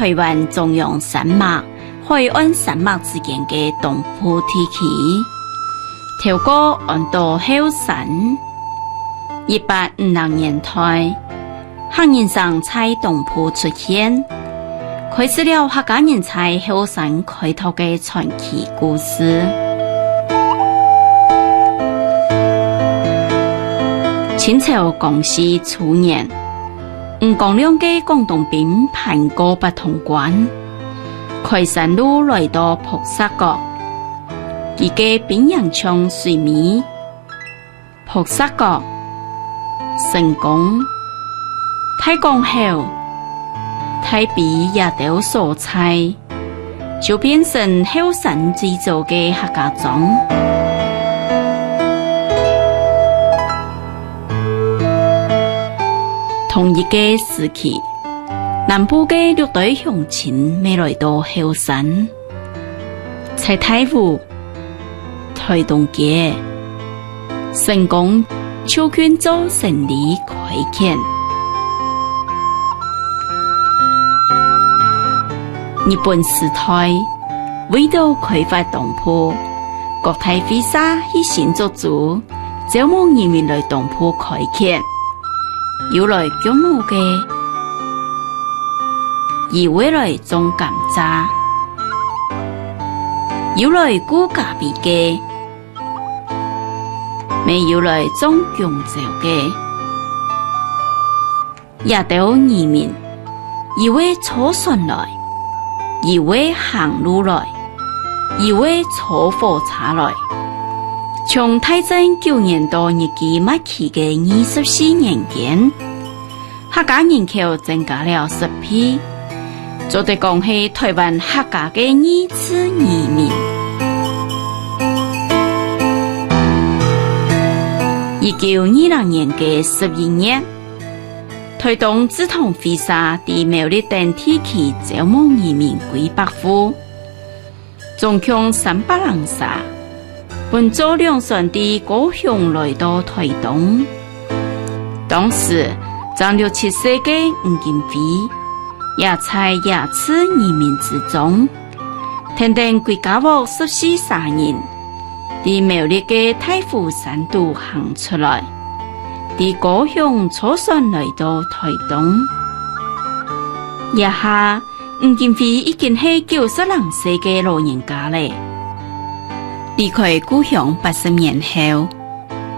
台湾中央山脉、海岸山脉之间的东部地区，透过安道后山。1856年代，客人上在东部出现，开始了客家人在后山开拓的传奇故事。清朝光绪初年，吴光亮的广东兵盘过八通关，开山路来到蒲沙角，佢嘅兵洋槍水面，蒲沙角、成功、太公後、太比也都所在，就變成後山製造嘅客家莊。同一個時期，南部嘅六隊鄉親未來到後山，在太湖、台東街、成功秋卷做成立開墾。日本時代為了開發東部，國泰飛沙以新作主，招募移民來東部開墾。要來疆務嘅，而會來種甘蔗；要來顧家備嘅，未要來種姜枣嘅，也都移民，而會坐船來，而會行路來，而會坐火車來。從大正9年到日記末期嘅24年間，客家人口增加了10倍，就得講係台灣客家嘅2次移民。1920年嘅11月，台東志同飛沙地苗栗等地區招募移民幾百戶，總共300人沙。本周兩船的高雄來到台東，當時正6、7歲的吳金飛也在2次移民之中，聽聽歸家屋14三人，在苗栗的太湖山度行出來，在高雄坐船來到台東。一下吳金飛已經係92歲的老人家咧。離開故鄉80年後，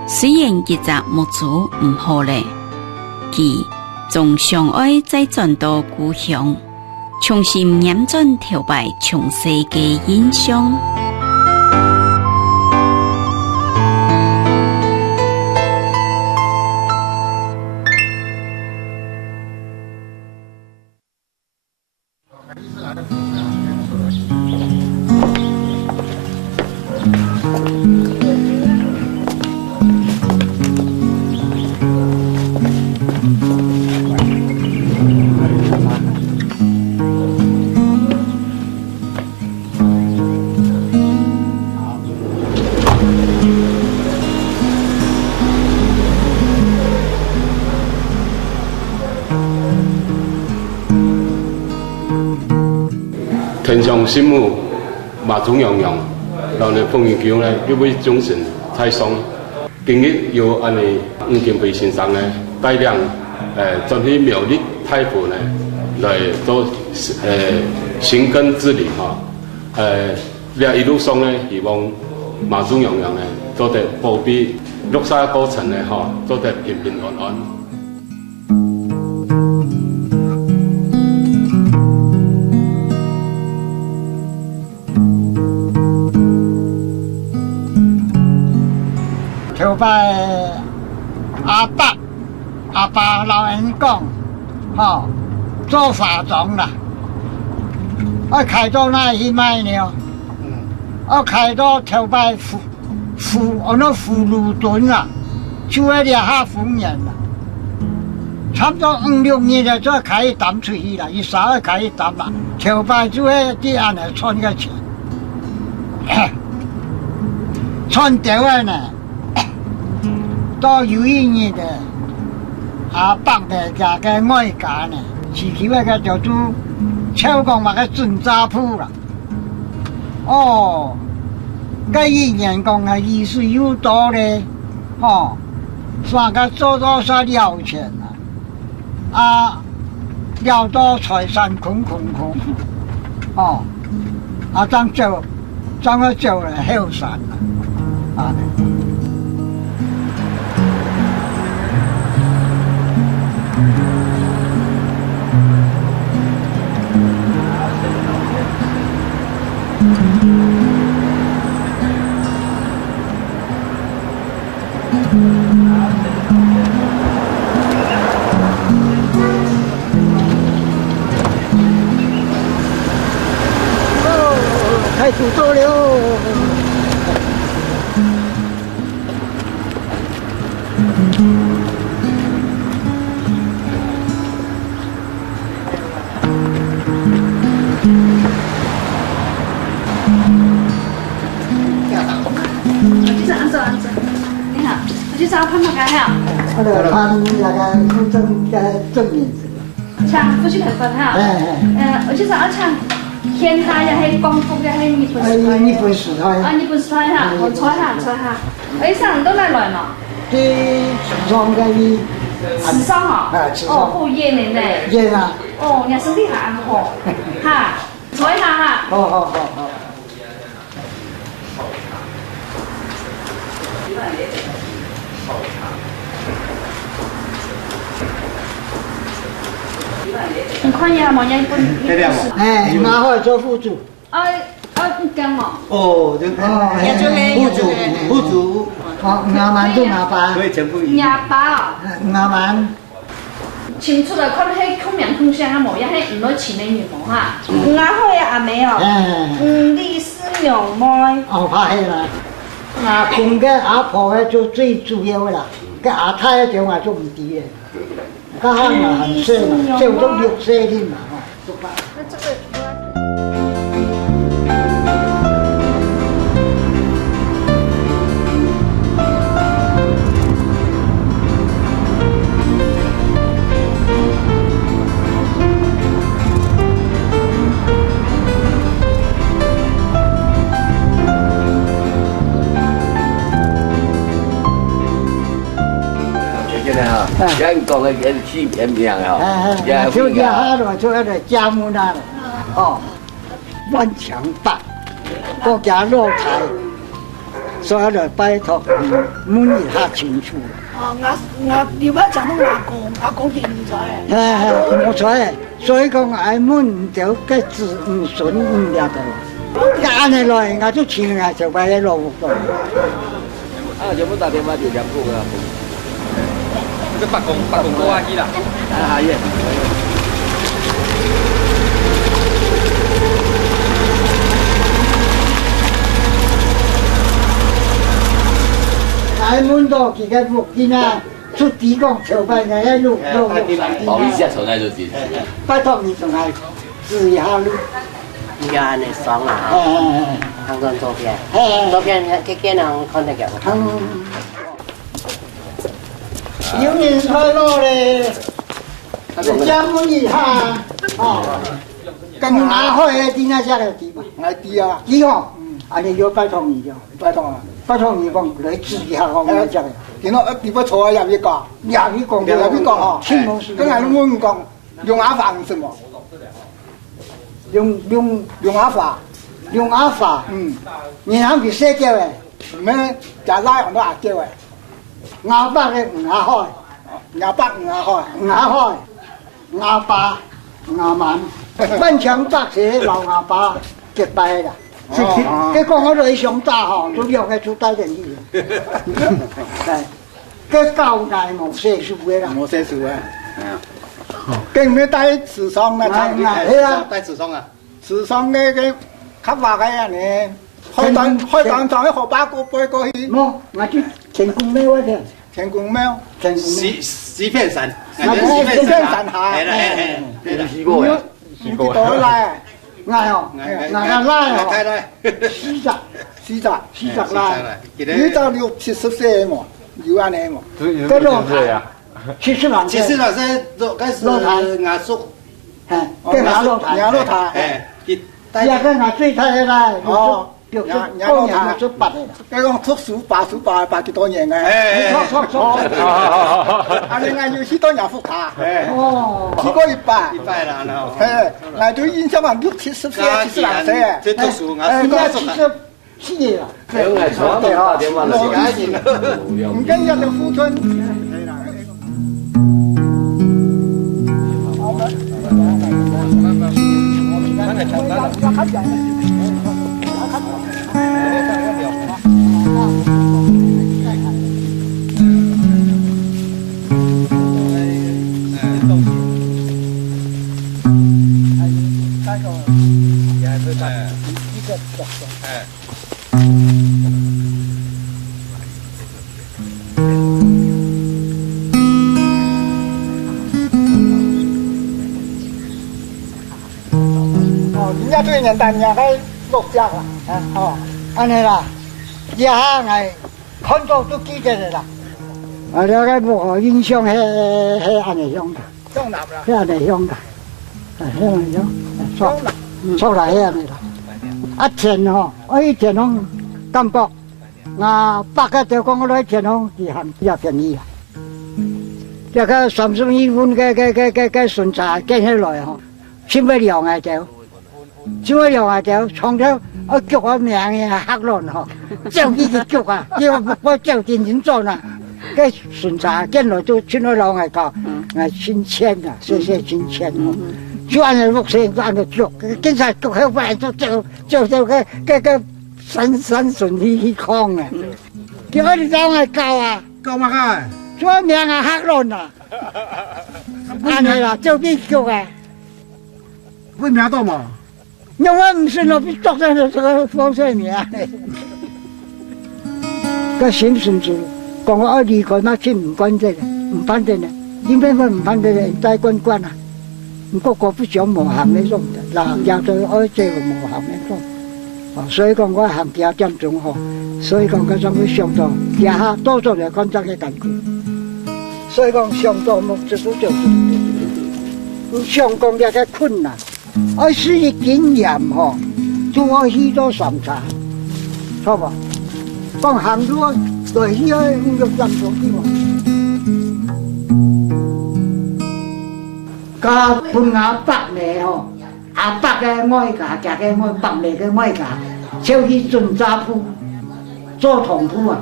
雖然一直冇做唔好咧，佢仲相愛再轉到故鄉，重新驗盡頭擺從世嘅印象。天上神母马中洋洋，然後呢鳳園橋呢一位忠臣蔡松，今日由安尼吳金飛先生呢帶領轉去苗栗太湖呢來做行耕之旅哈，呢一路上呢希望馬中洋洋呢做得保庇綠沙過程呢哈，做得平平安安。頭擺阿爸老人講，做法裝啦，我開到那去買了，我開到頭擺我那葫蘆墩啦，就係兩下風人啦，差不多5、6年就再開始抌出去啦，一稍開始抌啦，頭擺就係啲人嚟穿個錢，穿掉啊呢。到有一年的阿伯的家嘅外家呢，自己那個叫做超讲嘛个准早铺啦。哦，甲以前讲啊，雨水又多咧，吼，山甲做做煞了钱啊，了多财产空，哦，啊，当去做咧后山啊。开始做了。你好，我去找潘大哥哈。潘那个正面子。唱不是很分哈。我去找唱现代的迄功夫的迄日本时代。日本时代。啊，日本时代哈，我猜下。哎，啥人都来来嘛？啲时装嘅啲。时尚哦。哦，好热呢呢。热啊。哦，你身体还好，哈，猜下哈。好。你看一下嘛，日本。哎，拿好做副主。不干嘛？哦，副主。哦，5萬都5百。所以全部。廿八。5萬。清楚的看迄孔明孔像啊模样，迄唔攞錢的羽毛哈。牙好呀，阿妹哦。李氏娘妹。哦，拍起啦。阿公嘅阿婆嘅就最主要啦，個阿太嘅就話做唔啲嘅，家下咪很細嘛，就都6歲添嘛，哦。那這個。咱讲的起名名哦，就一下咯，就喺度家務那咯，哦，灣牆北，國家落台，所以就拜託滿意下清楚。哦，我了解講到阿公點在？冇錯，所以講愛滿就個子唔順唔了得。啱你來，我都錢啊就擺喺落屋度。啊，全部打電話就兩個啦。cái bạc cùng cô ai là dạ. ai muốn đó thì cái vụ kia na chút tí con chiều bay này cái lục lục bảo一下手那就进去拜托你总还指一下路而家你爽啦嚇，睇張照片，照片幾人看得嘅？新年快樂咧！家門以下，哦，跟拿開嘅點解真係點啊？係啲啊，啲哦，啊你要拜託你咗，拜託你講你指一下我咪真係。點咯？點不錯啊？入一個，入一個哦，跟係都冇講用阿法唔什麼？用阿法，你肯比誰叫誒？咩？就拉很多阿叫誒。牙白嘅牙開，牙白牙開，牙開，牙巴牙晚，奔牆白寫老牙巴結拜啦。佢講我哋上大學都用嘅做低定啲嘅，佢教藝冇寫書嘅啦，冇寫書嘅，跟咩帶時尚啦，係啊，帶時尚啊，時尚嘅吸話嘅人咧。開檔裝喺河巴股背過去。冇，我啲天宮廟嗰啲。天宮廟。西片山。西片山下。係啦，試過嘅。試過啦。嗌哦，嗌拉哦。睇睇。40拉。你就60-70歲嘛，有安尼嘛。幾多歲啊？70萬歲。70萬歲，嗰時亞叔跟牙路台，牙路台，哎，也跟牙最太的啦，哦，有高年有出八的啦，佢講讀書八幾多年嘅，錯，啊你嗌要許多人復卡，哦，幾個100，啦，係，嗌對印象話60、70、72歲啊，即讀書，而家77啦，兩係坐電話點話啦，唔緊要就富春。人家對人但人喺落腳啦，安尼啦，一下係看到都記得啦。啊，了解無好印象係安尼樣噶，係安尼樣噶，係安尼樣，出來係安尼啦。啊田哦，以前哦感覺啊百個就講我哋田哦是很比較便宜啊。這個三十一碗嘅順茶揀起來哦，先不兩個就。只要用啊就從頭我腳我命嘅黑亂嗬，就呢個腳啊，叫我就電點做啦。cái xuân茶cái nội tôi chuyên nói lâu ngày có ngày chín千à, xe chín千哦，就按照六千就按照腳，經常腳喺外就cái身順利康啊，叫我哋走係教啊，夠乜啊？做命啊黑亂啊，按係啦，就啲腳啊，會命到嘛？因為唔信我必作上就個方式命，個先順住。講我離開那先唔關啫，唔反對呢？點解我唔反對呢？大關啊！個個不想無行呢種，嗱又對我這個無行呢種，所以講我行第二點鐘嗬，所以講嗰種去上到第下多咗嚟講真嘅感覺，所以講上到目就都做上講嘅嘅困難，我是啲經驗嗬，做我許多審查，錯噃，講行咗。對，依家工作真做啲喎。個半亞北嚟嗬，亞北嘅愛架，夾嘅愛北嚟嘅愛架，就去進扎鋪做銅鋪啊，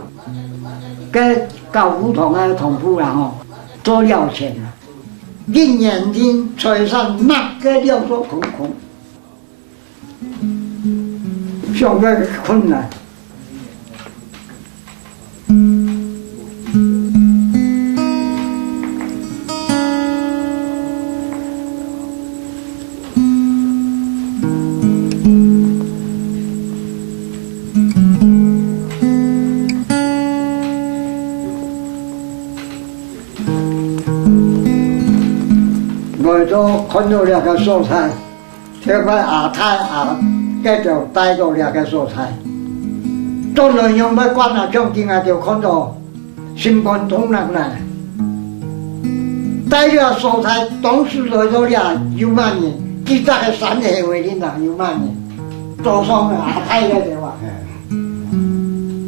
嘅舊胡同嘅銅鋪啦嗬，做料錢啊，一年天財神乜嘅料做銅工，上嘅困難。我都看到兩個蔬菜，這塊亞太繼續帶到兩個蔬菜。做內容嘅關啊，將近啊就看到新冠通能啦。帶了蔬菜，當時來到了6萬人，其他嘅山係為啲嗱6萬人，做上亞太嘅地方。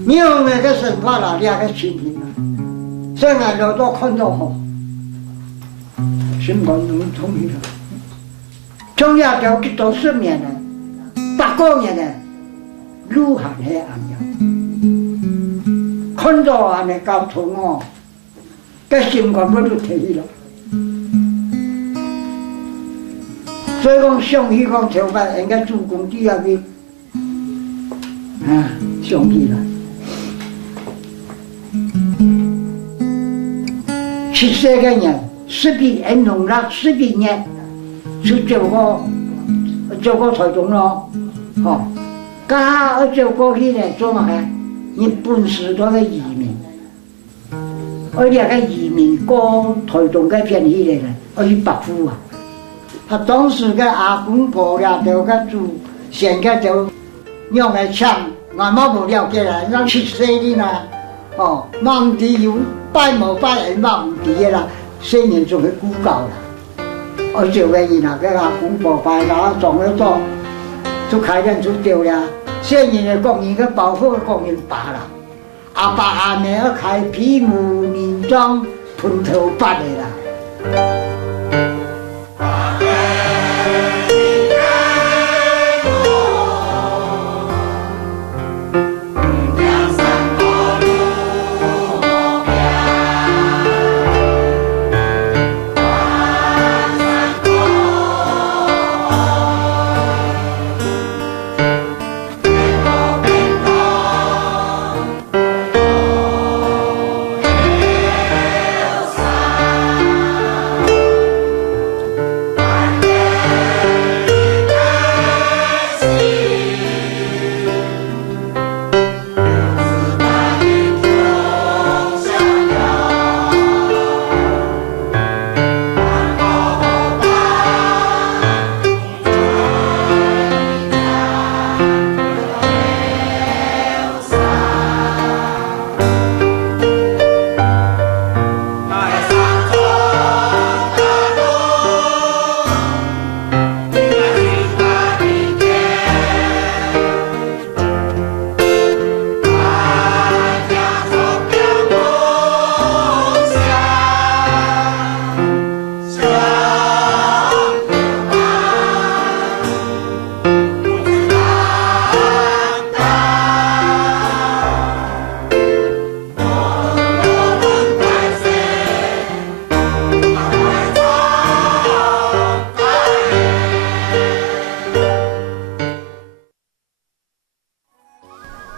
你有那個神話啦，兩個情景啦，所以我都看到好。新冠能同意了，中央就幾多10年了，8個月了，路行係咁樣，看到啊你交通哦，cái新冠我都睇了，所以講上去講條法應該做工地入邊，上去了，70個人。12農曆12年就做個台中咯，嗬，家我做過去呢做乜嘅？日本時代嘅移民，我哋嘅移民過台中嘅片起嚟嘅，我去北府啊。他當時嘅阿公婆呀，就個住，現在就用嚟搶，我冇無了解啦，讓70啲啦，哦，忘記有擺冇擺係忘記嘅啦。4年仲去估教啦，我就个伊那个阿公婆拜啦，撞了撞，就开店就丢了。现人的工人跟保护的工人罢了，阿爸阿妹要开皮木年装盆头发的啦。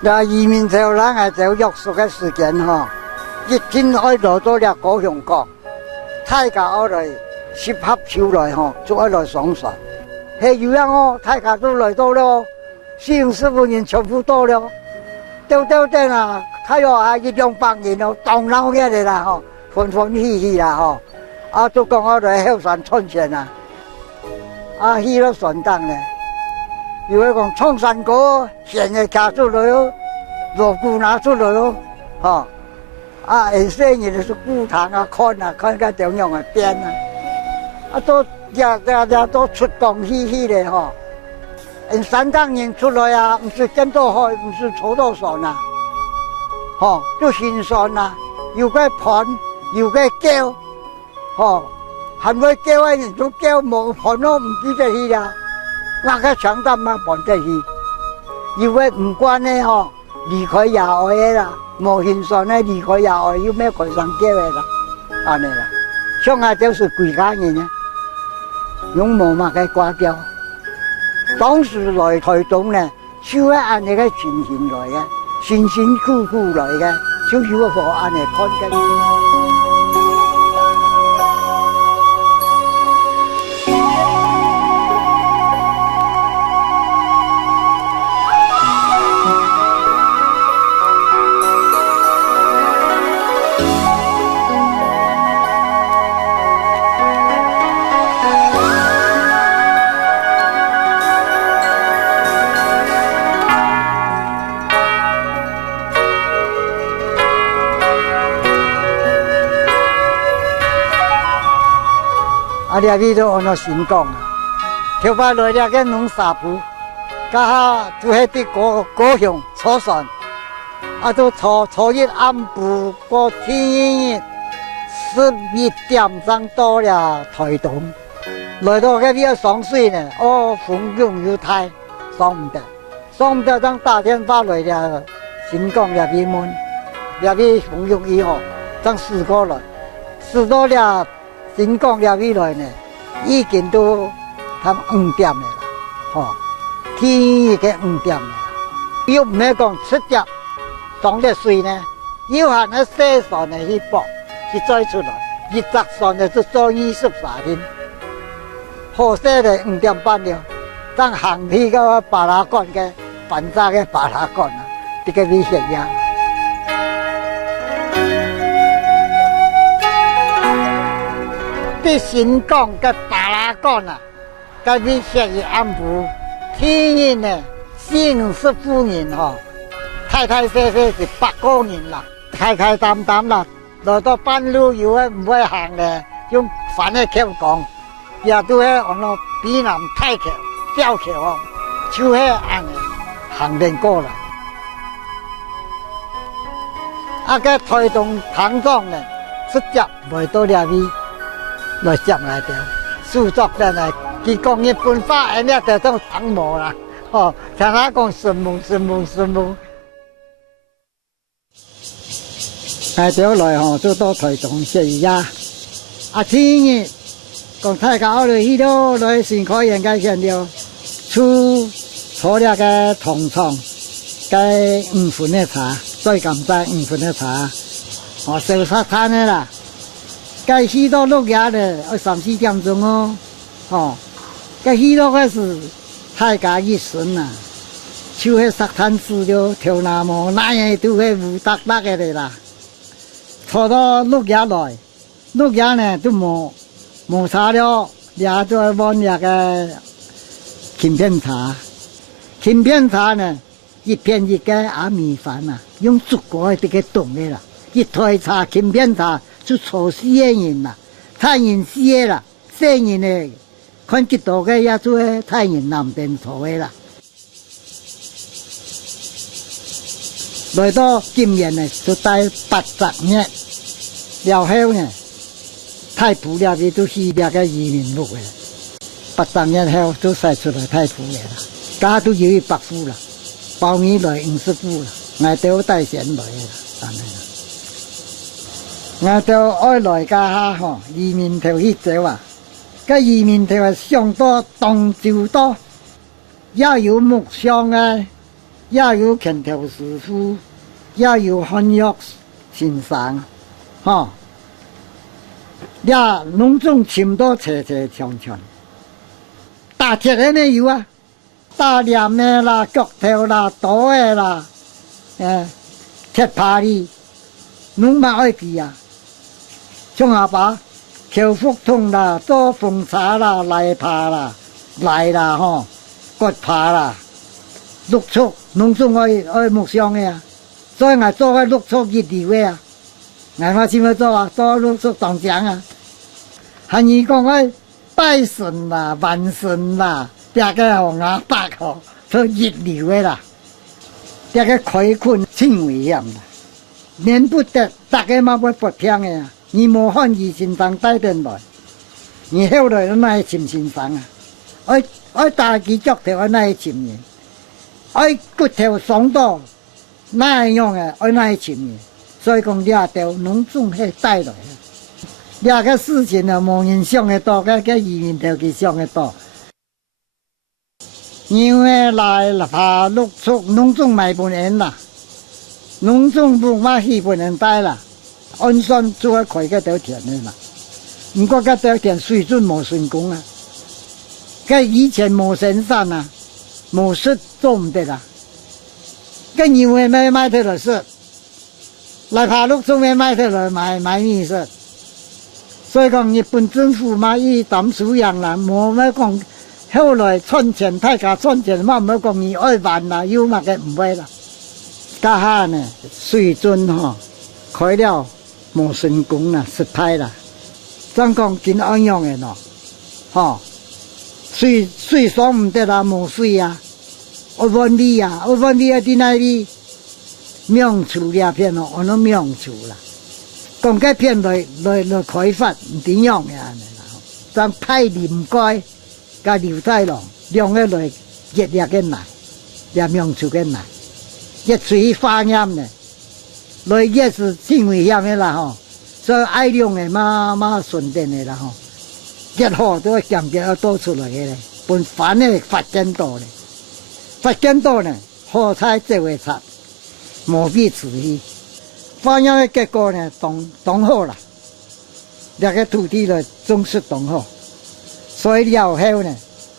那移民潮咱係就約束嘅時間嗬，一天可以攞到兩個香港，大家我哋適合潮來嗬，做一來爽爽。係有樣哦，大家都來到了，40-50人全部到了，到啊，睇下啊100-200人咯，當撈嘅嚟啦嗬，歡歡喜喜啦嗬，啊都講我哋後山春前啊，啊去到順當咧。有一講衝山歌，現在卡出來咯，鑼鼓拿出來咯，嚇！啊，有些人就是鼓彈啊、看個點樣嘅變啊，啊都日都出動嘻嘻的嗬。山當人出來啊，唔是跟到海，唔是坐到船啊，嚇，都先船啊，有個盤，有個叫，嚇，還會叫嘅人都叫冇盤咯，唔記得去啦。我個長擔嘛，搬得去，因為唔關呢嗬，離開野外嘅啦，冇現上呢離開野外有咩佢上叫嘅啦，安尼啦，上下就是幾家人呢，用毛嘛嘅掛掉，當時來台東呢，就係按呢個情形來嘅，辛辛苦苦來嘅，就要個按嚟看緊。啊！呢邊都按到新港啊，條巴來呢個農沙埔，家下都喺啲高雄坐船，啊都坐一暗部過天11點鐘到了台東，來到嗰邊上水呢，哦風浪又大，上唔得，當大天發來了新港呢邊門，呢邊風浪以後，當試過來，試到了。新港了以來呢，已經都差5點啦，嗬，天已經5點啦。要唔係講出隻上隻水呢，要行喺西船呢去搏，去再出來，一隻船呢就坐23天，河西呢5點半了，當行去個巴拉干嘅反炸嘅巴拉干啊，呢個危險呀。啲新港嘅巴拉干啊，嗰啲石暗部，天然呢40-50人嗬，太細是8個人啦，開淡啦，來到半路以後唔會行咧，用反嚟跳港，也都迄往那比南太桥、吊桥哦，就迄安尼行练过来。啊，个推动唐庄呢，直接袂到遐里来接来掉，著作的呢，佢讲日本话，安尼就当唐模啦。哦，像他讲顺梦。大条来吼，做到推动事业。啊，天日讲太高了，去到来先可以改善了，除了个同创，该5分的茶，最感谢5分的茶，哦，收沙滩的啦，该去到6月的3、4点钟哦，哦，该去到个是太家一顺呐，就迄沙滩饲料调那么，那样都会乌达达的啦。拖到6月来，6月呢都冇茶了，也都揾那个琴片茶。琴片茶呢，一片一个阿米饭呐，用竹果这个冻的啦。一台茶琴片茶就炒死的人啦，太人死的啦，死人呢，看几多个也做太人南边炒的啦。来到今年呢，就待80年，了后呢，太仆了的都是那个移民路的，80年后都晒出来太仆的啦，家都有100户啦，包米来50户啦，我都带钱来的啦，安尼啦，我都爱来家下吼，移民头去走啊，个移民头啊上多动就多，也有木匠啊。也有拳头师傅，也有翻译先生，哈，也农种全都齐全，大铁的呢有啊，大梁的啦、脚头啦、刀的啦，铁耙的，农嘛爱记啊，像阿爸口腹痛啦、做风茶啦、来耙啦、来啦吼、骨耙啦。陆畜农种爱木匠的啊，所以我做个陆畜一流的啊，我怎么做啊？做陆畜当奖啊！汉语讲个拜神啦、万神啦，这个吼阿伯吼做一流的啦，这个开垦真危险啦，免不得大家嘛要不听的啊！你无汉语先生带进来，你后来那寻先生啊，爱大几脚头那寻人。爱骨头松到那样的，爱那钱的，所以讲掠到农种去带来的，掠个事情啊，无人想得到，个移民头去想得到。因为来了怕陆畜农种买不人啦，农种不买去不能带啦，按算做开个条田的啦，不过个条田水准无成功啊，个以前无生产啊。冇事做唔得啦，个牛也没买得了事，来爬陆种也买得了买米事，所以讲日本政府嘛伊淡水养啦，冇咩讲后来赚钱大家赚钱嘛冇讲伊爱玩啦，有嘛个唔会啦，家下呢水准吼开了冇成功啦，失败啦，怎讲真安样的咯，吼。水爽唔得啦，冇水啊！我问你啊，伫哪里？苗厝遐片哦，我那苗厝啦。讲个片来开发，唔点样嘅安尼啦。咱派林该加刘太郎，两个来热个奶，热苗厝个奶，热水发炎呢，来热是真危险的啦吼。所以爱用的嘛顺便的啦吼。热好都减要多出来嘅咧，本反呢发展多咧，发展多呢，好彩这位差，无必持续，发展的结果呢，动好啦，那个土地呢种出动好，所以了后呢，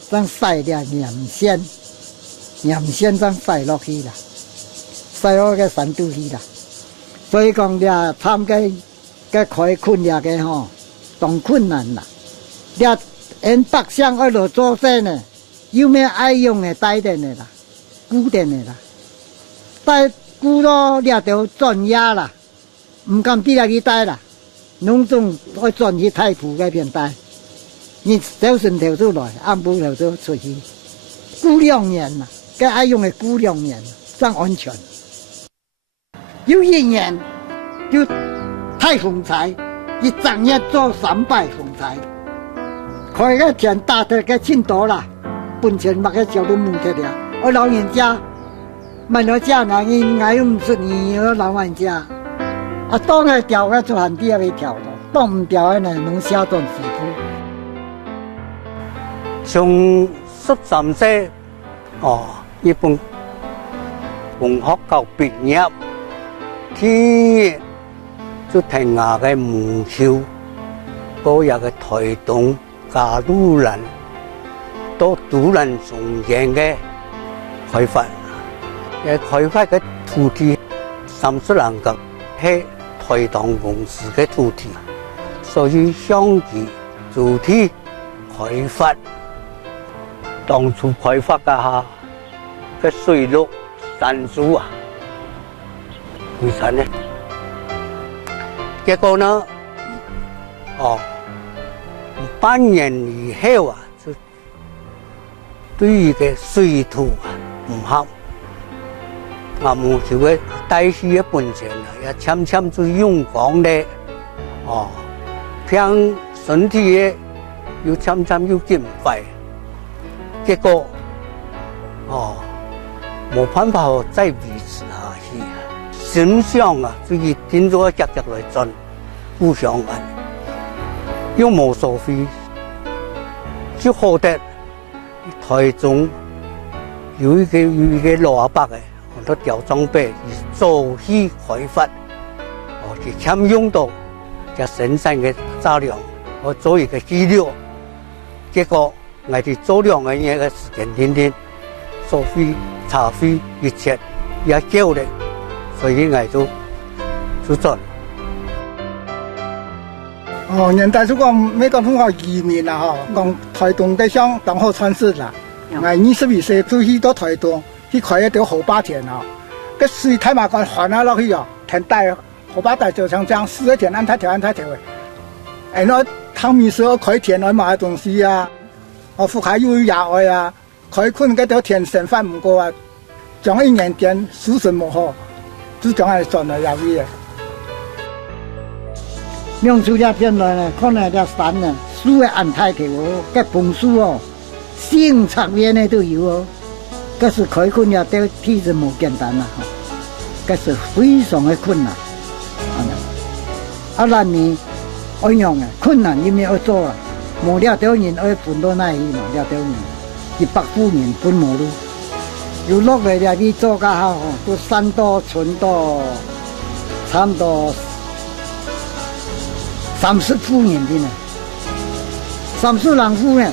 咱晒了盐线咱晒落去啦，晒落个山度去啦，所以讲了参个开垦了个吼，动困难啦。了，因北上爱落做些呢，有咩爱用的带电的啦，固定的啦，带固到了就转压啦，唔敢低下去带啦，农种爱转去太浦嗰边带，你早晨投出来，暗晡投出去，估2年啦，该爱用的估2年，这样安全。有1年就太风财，一整夜做300风财，开个田大的个青多啦，本钱买个小都木的了。我老人家买了家呢，应该用50年我老人家，当个调个做旱地要调咯，当唔调个呢，能下段时间。从13岁一般文学校毕业，去就聽下嘅吳橋，嗰日嘅台東加魯蘭，到杜蘭重建嘅開發，開發嘅土地30人嘅係台東公司嘅土地，所以相繼主體開發。當初開發嘅水陸山樹啊，為啥呢？結果呢，半年以後啊，就對於個水土唔合，冇條嘅大氣嘅本錢啊，也漸漸就用光咧，讓身體嘅又漸漸又減廢。結果冇辦法再維持下去，心想啊，就一定要積極來進，互相愛，又冇所謂，就好得台中有一個老阿伯嘅，好多吊裝備，早期開發，就欠用到就生產嘅質量，我做一個記錄，結果。我哋做2個月嘅時間，天天收費、茶費一切也夠咧，所以我就做。年代如果沒講通話移民啦，講台東嘅鄉當好傳說啦。我22歲就去到台東，去開一條後巴田啊，個水太麻煩，還下落去啊，田大後巴大就像這樣4個田按太條嘅，那湯米時候開田來買東西啊。副下又野外啊，開墾嗰條田成翻唔過啊，種1年田收成冇好，就種係賺嚟入去嘅。用出嚟片來呢，看嚟條山呢，樹嘅安太條哦，個楓樹性長邊呢都有哦，嗰是開墾了條梯子冇簡單啦，嗰是非常嘅困難。咱呢，安樣嘅困難因為要做啊。冇了條人愛分到哪去嘛？了條人100戶人分冇路，又落嚟了去做家好，都山多村多，差唔多30戶人的呢，30人戶呢，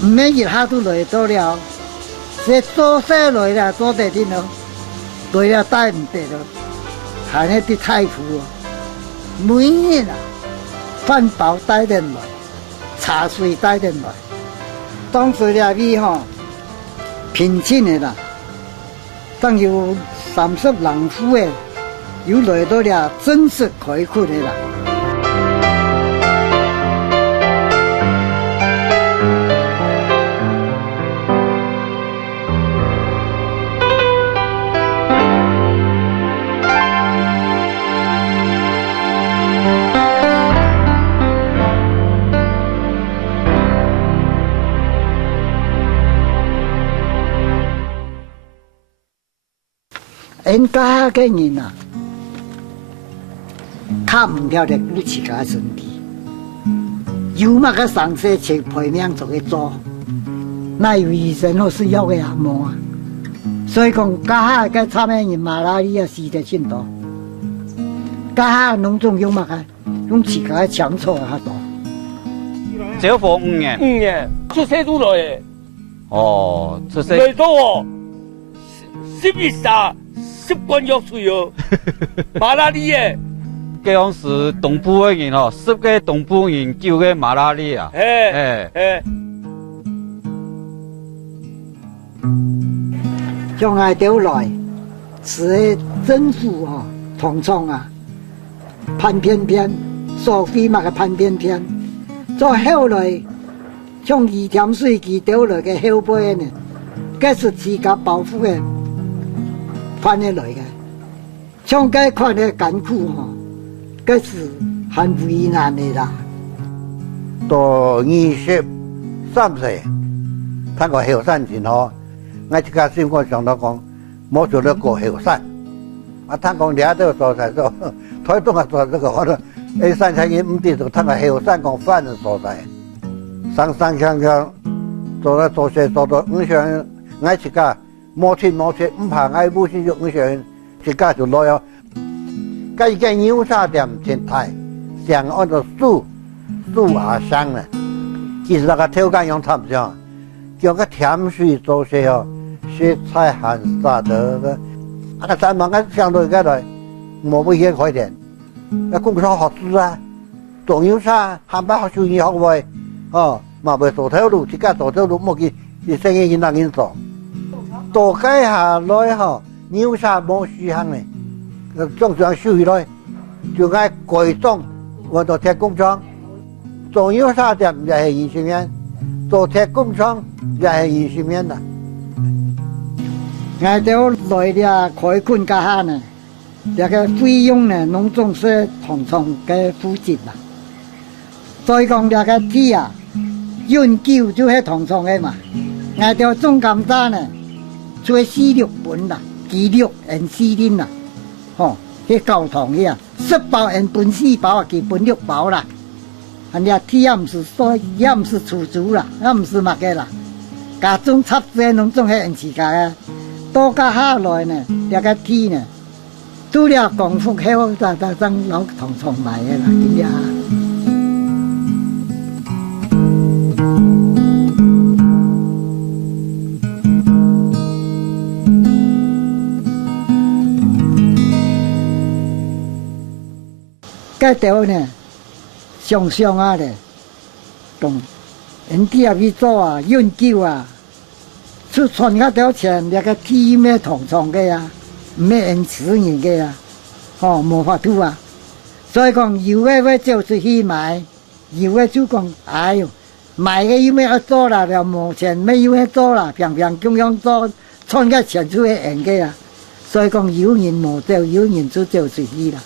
唔免一下都來到了，這做些來了做得啲咯，來了帶唔得咯，係呢啲太苦啊，每年啊，飯包帶得來。茶水帶進來，當時入去聘請的啦，當有30人戶嘅，有來到了正式開墾的啦。人家嘅人啊，看唔掉的顧自家身體，有乜個上世切培養做嘅做，那有醫生或是有嘅也冇啊。所以講家下嘅參與人馬拉利亞死得真多，家下農種用乜個用自家強錯下多。這房5年，5年出世都來嘅。出世。嚟到哦，12歲。習慣藥水哦，馬拉利嘅，嗰樣是東部嘅人哦，10個東部人叫嘅馬拉利啊。將來到來，是政府統創啊，潘偏偏，所謂嘛個潘偏偏，再後來像二条水渠掉落个后背呢，这是自家保护的，翻下来的。像这款的艰苦吼，这是很为难的啦。到23岁，通过后山前吼，我一家心我想到讲，冇做得过后山。啊，通过掠到所在说，台东啊做这个好了，下山才因唔地就通过后山讲反的所在，上上下下做了做些做到五想，我一家冇钱，唔怕我母亲就五想，一家就老了。这个牛叉店前台，上按照树下香呢，其实那个条件用差不多，叫个甜水做些哦，食材含啥的个。啊，咱们个相对个来，冇不也快点，那工厂好吃啊，做牛叉，汉堡好生意好喂，哦，嘛袂做头路，自家做头路冇去，你生意人哪人做？多改下来吼，牛叉冇续行嘞，种上收起来，就爱改装，换到铁工厂，做牛叉店也是20面，做铁工厂也是20面啦。俺都来了开垦家下呢，这个费用呢，农种是统统给负责啦。所以讲这个地啊，永久就系统统的嘛。俺都种甘蔗呢，做46本啦，6人4斤啦，吼，去教堂去啊，10包人分4包啊，佢分6包啦。人家地也唔是说，也唔是出租啦，也唔是乜嘅啦，家种插些农种系人自家嘅。多加下来呢，这个地呢，除了功夫好，咱老统统买的啦，今日。这条呢，上啊咧，讲人地也去做啊，永久啊。出船嗰条钱，那个地咩统统嘅呀，咩人私人嘅呀，哦，冇法度啊。所以讲有嘅要就出去买，有嘅就讲，哎呦，买嘅有咩要做啦，就冇钱，没有咩做啦，平平中央做，赚嘅钱出去用嘅呀。所以讲有人冇做，有人就出去啦。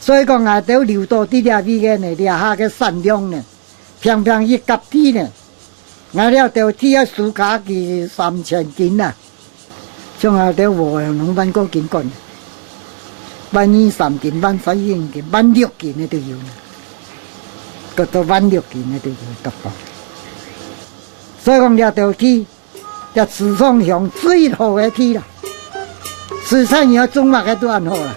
所以讲啊，都留到啲啲嘅呢，啲下嘅产量呢，平平一夹地呢。我了条铁啊，暑假去3000斤啊，像啊条和农万个斤干，12000斤、14000斤、16000斤的都有呢，个到16000斤的都有得到。所以讲了条铁，这市场上最好的铁啦，市场上种乜嘅都很好啦。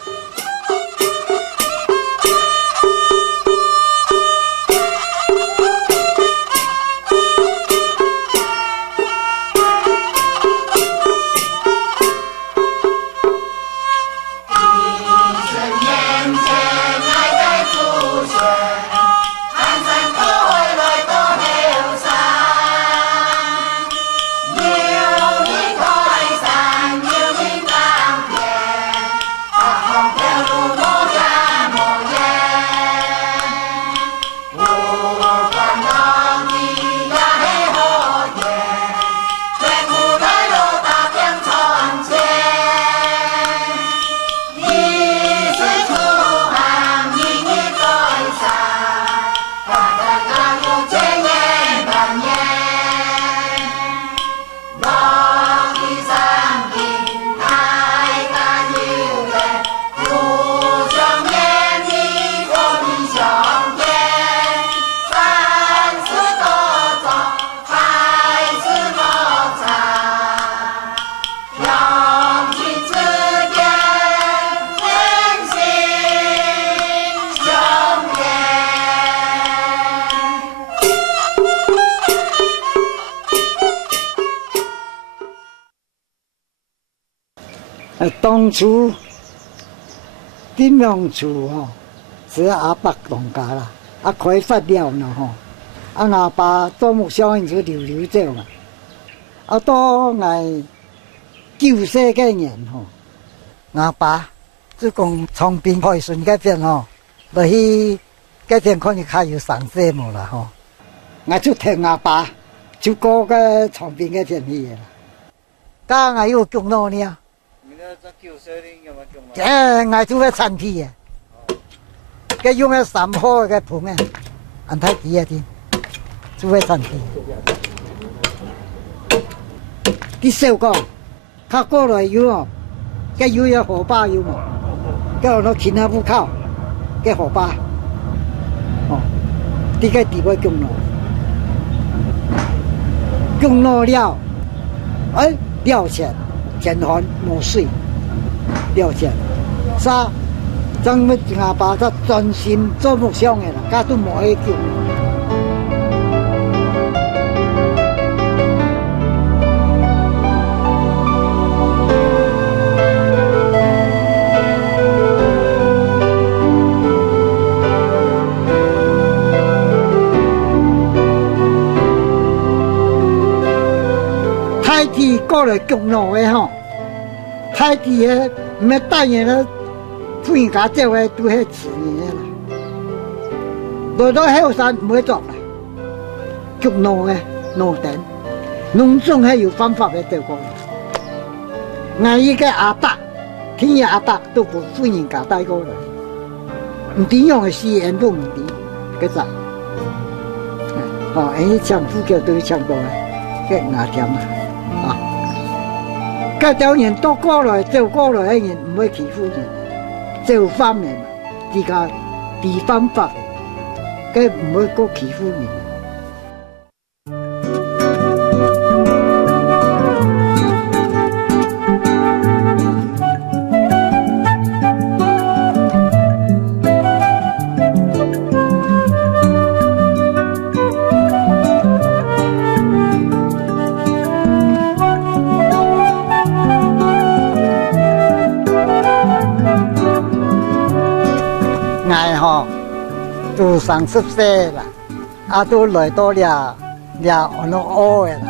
当初点样厝吼，是阿伯当家啦，开发了呢吼，阿爸做木小人就流走嘛，到我9岁个年吼，阿爸就讲从滨海顺嗰边吼，落去嗰边看见开有上山冇啦吼，我就听我爸就过个床边嘅天气啦。家我有供脑呢，我做个产皮啊，佢用个三号嘅盆啊，安太低啊啲，做个产皮。啲小哥，他过来有哦，佢有个火把有冇？佢我前下不靠，嘅火把，哦，啲个地位供脑。供脑了，哎，了钱，天寒冇水，了钱，啥？咱们阿爸他专心做梦想的啦，家都冇去供脑。太地过来供脑的吼，太地的唔系带人咧，富人家这位都系自然的啦。来到后山唔会做啦，供脑的脑顶，农村系有方法嘅做过。我依个阿伯，天爷阿伯都不富人家带过来，唔点样嘅私人都唔点，嗰阵，哦，啲唱呼叫都唱到嘅，嘅牙甜啊！啊！嗰種人多過來做過來嘅人唔會欺負人，做翻嚟嘛，自家地方法，佢唔會過欺負人。都30歲啦，都來到了我都餓嘅啦。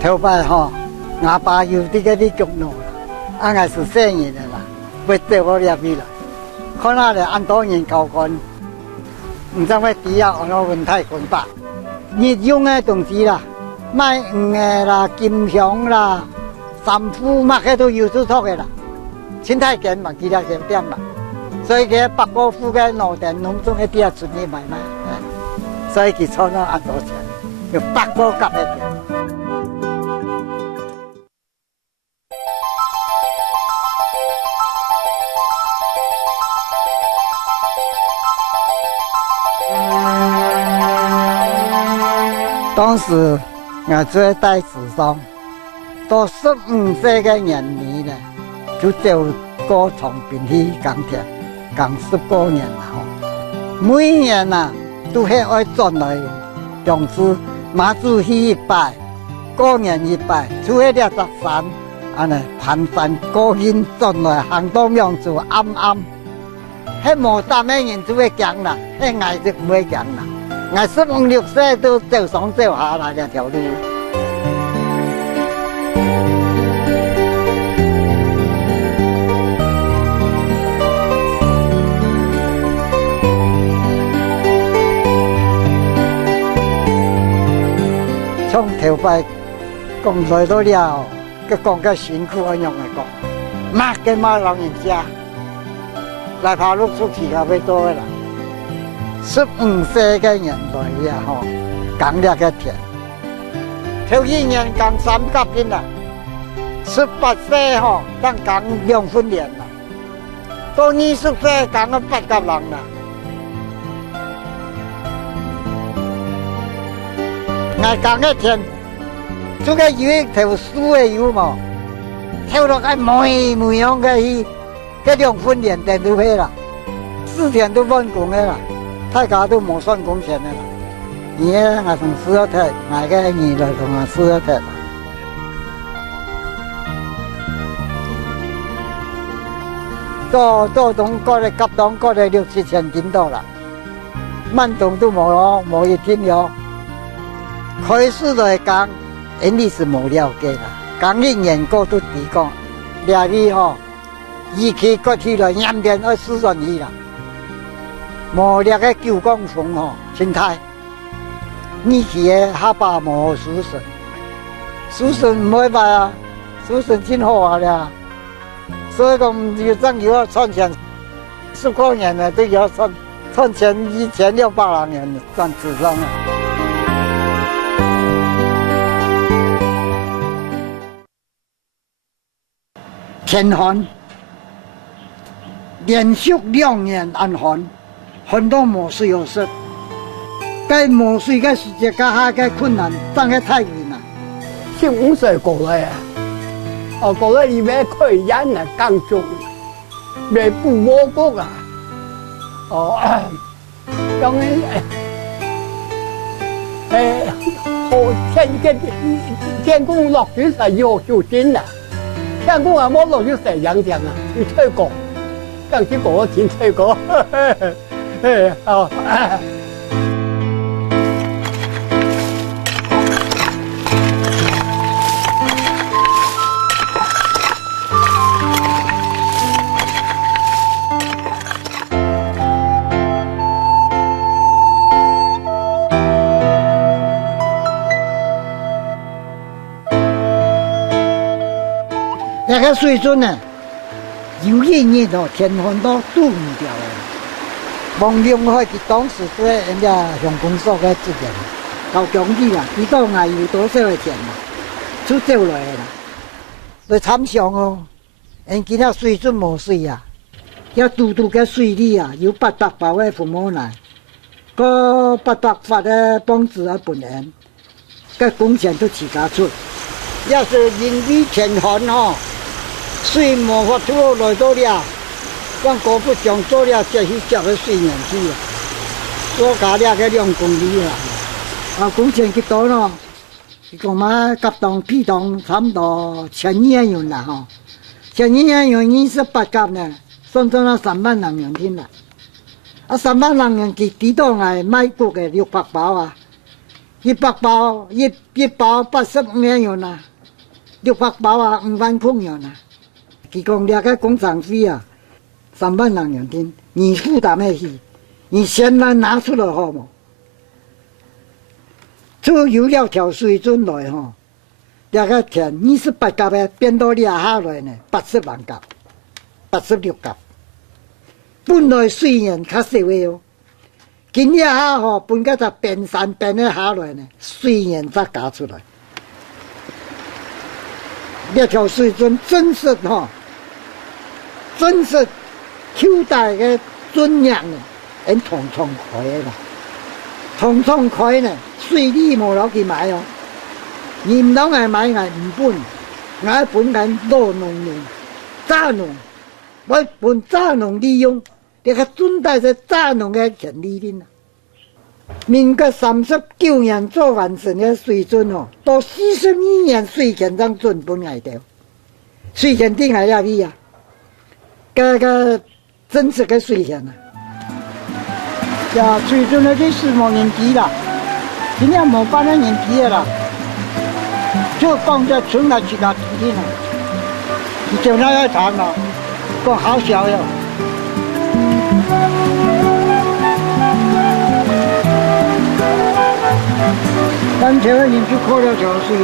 頭擺我爸有啲供腦啦，我是生意的啦，會對我入去啦，可能係按多人教幹，唔知咩底下我問題講法，日用嘅東西啦。賣魚嘅啦、金香啦、三夫乜嘅都要出托嘅啦，錢太緊嘛，其他嘅點嘛，所以佢北哥夫嘅農田農中一啲啊順利買賣，所以佢創咗咁多錢，要北哥夾一啲。當時。我做大師兄，到15歲嘅年齡咧，就走過床邊去耕田，耕10多年啦。每年啊，都係愛轉來種子，馬祖去一擺，過年一擺，除咗啲特產，安尼盤山過年轉來行當樣做啱啱，係冇大咩人就會講啦，係我就唔會講啦。我15、16歲都走上走下啦，兩條路。從頭擺講來到了，佢講個辛苦一樣嚟講，乜嘅乜老人家，嚟爬碌出去嘅會多啦。15歲嘅人來呀，耕呢個田，頭一年耕3甲邊啦，18歲當耕2分田啦，到20歲耕咗8甲人啦。我耕嘅田，做嘅有一條樹嘅有冇？跳落個每樣嘅去，嗰2分田田都去啦，4天都完工嘅啦。大家都冇算工錢嘅啦，而家我同死咗踢，我嘅兒女同我死咗踢啦。做東過嚟急檔過嚟6、7千斤到啦，慢動都冇一天有。開始來講，人哋是冇了解啦，刚一年过都地讲，俩里吼，仪器过去了，严电要4转去啦。无俩个9公分吼，生态，仪器的下巴无输顺，输顺唔会歹啊，输顺真好啊俩。所以讲有张有赚钱，10块钱呢都要赚钱1600元赚纸上啊。天旱，连续2年暗旱，很多没水有失。该没水个时节，加下个困难，真个太远了。15岁过来啊，过来里面可以演啊，工作，未不我国啊，当然好天公落雨是要小心啦。天公啊，冇落雨成阳江啊，你吹过，刚去过前吹过，好。那个水准呢，有一年哦，天旱都堵唔掉了。望龙海佢当时对人家乡公所嘅责任，到경기啦，知道我有多少嘅钱嘛，出走来啦。你参详哦，人今仔水准无水啊，要嘟嘟嘅水里啊，有800包嘅父母奶，个800发嘅帮子啊本人，个工钱都自家出。要是因为天旱哦。水无法度来到了，我果不想做了，这去接个水源去啊！我加了个2公里啦，工钱几多咯？伊讲嘛，甲当批当差不多1200元啦吼，1200元28甲呢，算做那3万人元天啦。3万人元佢几多挨买过嘅600包啊？100包一包85元啦，600包啊5万块元啦。佢讲了个工厂费啊，3万人元天，你负担得起？你先来拿出来好冇？就有了条水准来吼，了个田28甲的变到下来呢，80万甲，86甲。本来水源较少的哦，今日吼本个就变山变的下来呢，水源才加出来。这条水准真是吼。真是口袋的尊严呢，人通通开啦，通通开呢，水利无落去买哦，你唔通係買係唔本，我本緊多農業，渣農，我本渣農利用，你個尊大嘅渣農嘅權利啲啦。民國39年做完成嘅水準哦，到42年水權上準本嚟掉，水權定係要邊啊？个真实的水源啊！呀，水准那个15年级啦，今年冇8年级啦，就放在村来其他地地啦，你就那要长了，讲好小哟。单条人去靠了条水。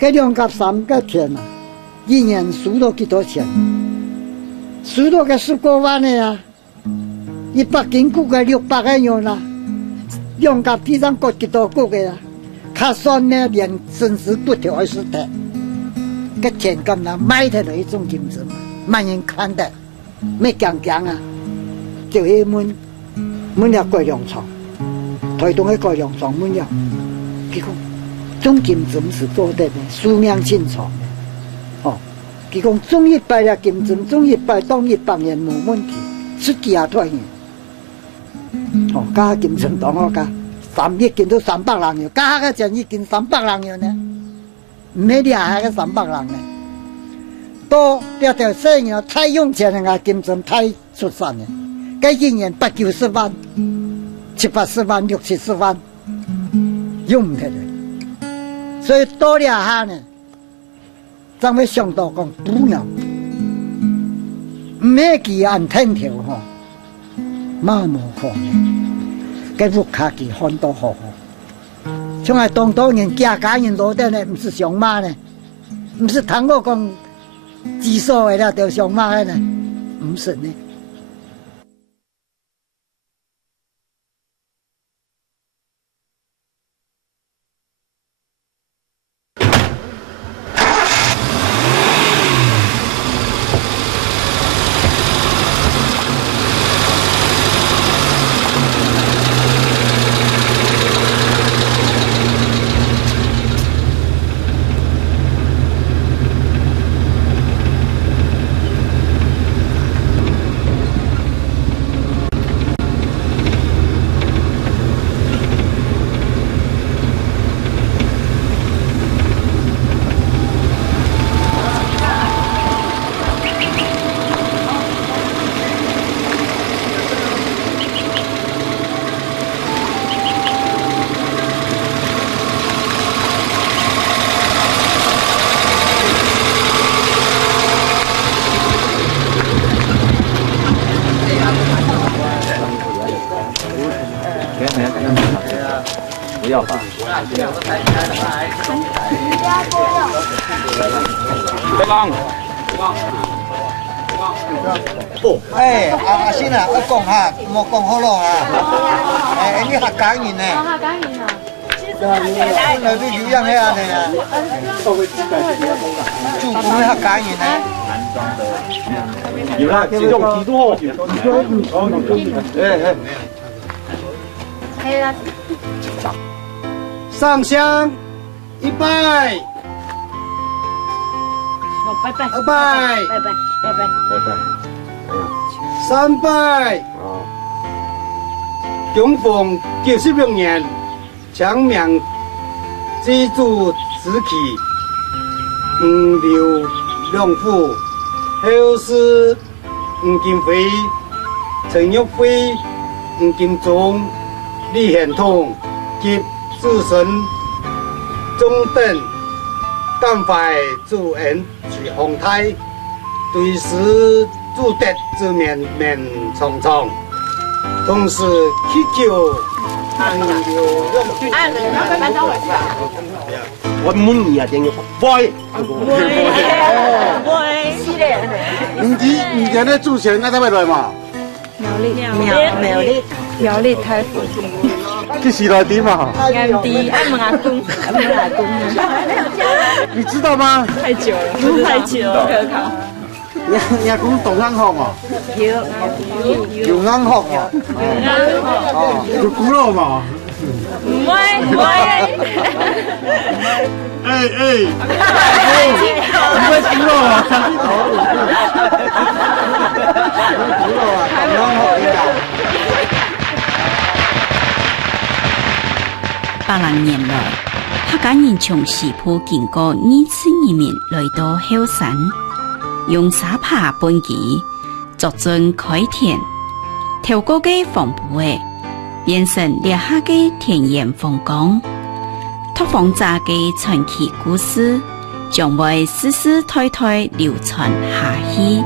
这两甲3个田啊，一年收到几多钱？收到个10多万的呀，100斤谷个600个样啦，两甲地上割几多谷个呀？他算呢，连损失不条20的，个田咁啦，买得来一种金子嘛，没人看的，没讲啊，就去门了改良场，台东的改良场门了，佢讲种金子是做得的，数量清楚的，哦，佢讲种100了金子，种100当100年冇问题，出几啊多年，哦，加金子当我加。300斤都300人了，加个钱1斤300人了呢，没厉害个300人呢。到这条生意太用钱了，金针太出产了，这一年8、90万、7、80万、6、70万，用唔起来。所以多了下呢，咱们想到讲不了，没几按天条哈，嘛无可能。cái vụ khá kỳ hoàn toàn hổ chúng ai tổng tổng nhân kia cá nhân đó đây này, 唔是上马呢，唔是谈过讲技术的啦，就上马的呢，唔是呢。不要吧。别讲。哦，阿先啊，我讲下，莫讲好咯啊。你客家人呢？客家人啊。那边有样遐呢啊。做工的客家人呢？有啦，这种几多？系啦。上香1拜。拜拜。 2拜。拜拜。拜拜。拜拜。 3拜。供奉96年长命基主慈禧、黄刘良父、后世黄金辉、陈玉辉、黄金忠、李显通及自身中等甘怀主恩取宏泰，对时祝德之绵绵重重，同时祈求黄刘良父。 我满意啊，正要喂，喂，是嘞。唔见咧主持人那在边来嘛？苗栗太府。去时来点嘛？啱啲，問阿公，問阿公。你知道吗？太久了，不太久，不可靠。你阿公懂啱學嘛？有啱學嘛？有古老嘛？ 唔會。唔會古老啊！古老啊！咁樣學點解？80年來，客家人從西埔經過2次移民來到後山，用沙耙本基作盡開田，透過嘅豐富嘅。 變成列下嘅田園風光，拓放炸嘅傳奇故事，將會世世代代流傳下去。